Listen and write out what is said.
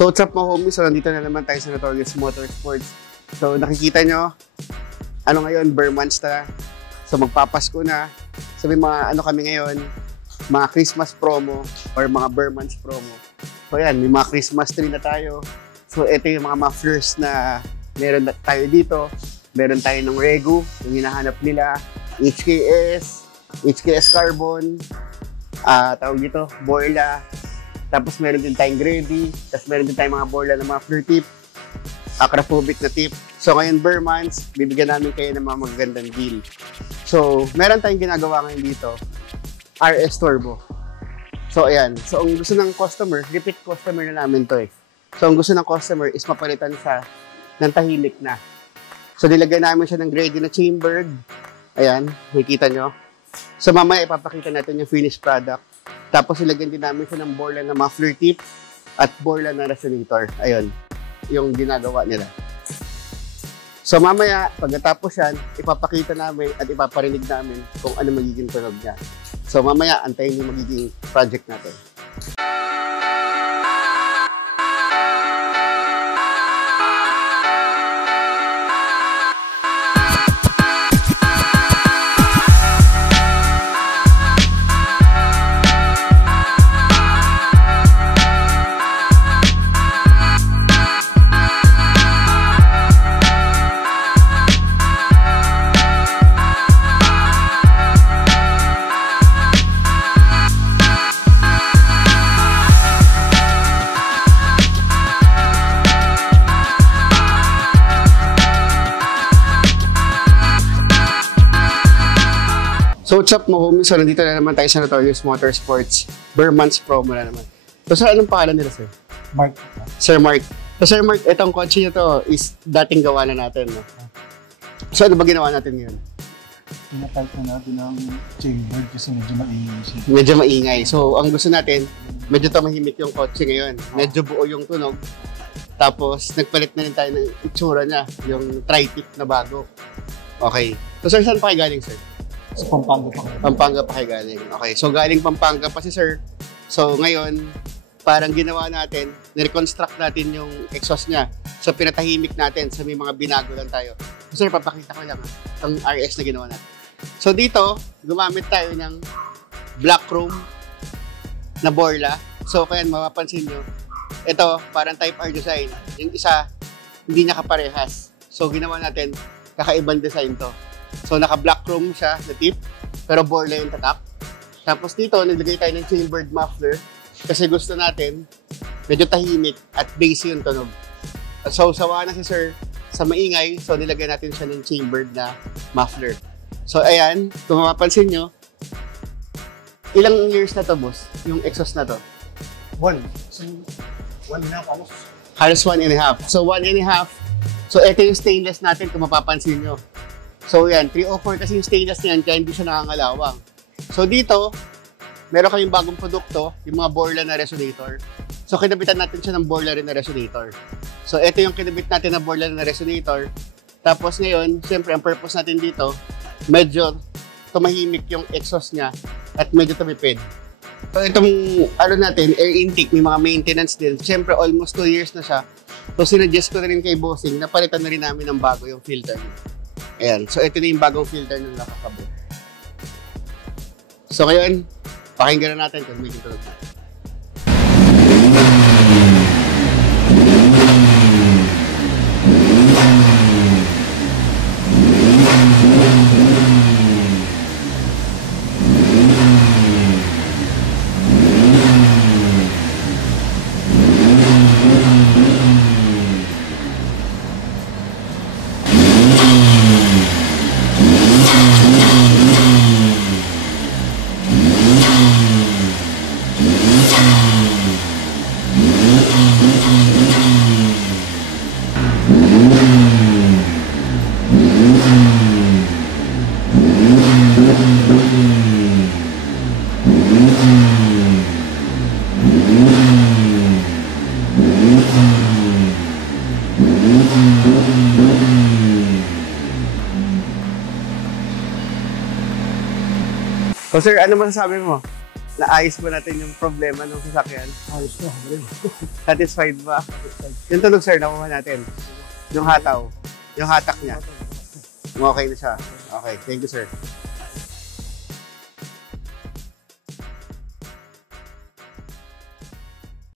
So what's up mga homies? So nandito na naman tayo sa Notorious Motorsports. So nakikita nyo, ano ngayon, Bare months na. So magpapasko na. So may mga ano kami ngayon, mga Christmas promo or mga Bare months promo. So yan, may mga Christmas tree na tayo. So ito yung mga mufflers na meron tayo dito. Meron tayo ng Regu, yung hinahanap nila. HKS Carbon, tawag dito, Borla. Tapos meron din tayong Grady. Tapos meron din tayong mga Borla ng mga flare tip. Acrophobic na tip. So ngayon, Bare months, bibigyan namin kayo ng mga magagandang deal. So, meron tayong ginagawa ngayon dito, RS Turbo. So ayan, so ang gusto ng customer, repeat customer na namin to eh. So ang gusto ng customer is mapalitan sa ng tahimik na. So nilagyan namin siya ng Grady na chambered. Ayan, makikita nyo. So mamaya ipapakita natin yung finished product. Tapos ilagyan din namin siya ng Borla na muffler tip at Borla na resonator. Ayun, yung ginagawa nila. So mamaya, pagkatapos yan, ipapakita namin at ipaparinig namin kung ano magiging tunog niya. So mamaya, antayin yung magiging project natin. So what's up mga homies? So nandito na naman tayo sa Notorious Motorsports. Bare months promo na naman. So sir, anong pangalan nila sir? Mark. Sir Mark. So Sir Mark, itong kotse nyo to is dating gawa na natin, no? So ano ba ginawa natin ngayon? Pinatalt na natin ang chamber kasi medyo maingay siya. Medyo maingay. So ang gusto natin, medyo tumahimik yung kotse ngayon. Medyo buo yung tunog. Tapos nagpalit na rin tayo ng itsura niya, yung tri-tip na bago. Okay. So sir, saan pa kayo galing sir? Sa Pampanga pa. Pampanga pa kayo galing. Okay, so galing Pampanga pa si sir. So ngayon, parang ginawa natin, nireconstruct natin yung exhaust niya. So pinatahimik natin. So may mga binago lang tayo. So sir, papakita ko lang ang RS na ginawa natin. So dito, gumamit tayo ng black chrome na Borla. So kaya mapapansin nyo, ito parang type R design. Yung isa, hindi niya kaparehas. So ginawa natin, kakaibang design to. So, naka-black chrome siya na tip, pero Borla yung tatak. Tapos dito, naglagay tayo ng chambered muffler kasi gusto natin medyo tahimik at bass yung tunog. So, sawa na si sir sa maingay, so nilagay natin siya ng chambered na muffler. So, ayan, kung mapapansin nyo, ilang years na to, boss, yung exhaust na to? One. So, 1.5 almost. Halos 1.5. So, 1.5. So, ito yung stainless natin kung mapapansin nyo. So yan, 304 kasi yung stainless niyan kaya hindi siya nangangalawang. So dito, meron kayong bagong produkto, yung mga Borla na resonator. So kinabitan natin siya ng Borla rin na resonator. So ito yung kinabit natin na Borla na resonator. Tapos ngayon, siyempre ang purpose natin dito, medyo tumahimik yung exhaust niya at medyo tumipid. So itong ano natin, air intake, may mga maintenance din. Siyempre almost 2 years na siya. So sinuggest ko na rin kay Bossing, napalitan na rin namin ng bago yung filter niya. Ayan. So, ito na yung bagong filter na nakakabot. So, ngayon, pakinggan na natin kung may tunog na. So sir, ano masasabi mo? naayos ba natin yung problema ng sasakyan? Ayos na, rin. Satisfied ba? Yung tunog, sir, nakuha natin. Yung hataw. Yung hatak niya. Okay na siya. Okay, thank you, sir.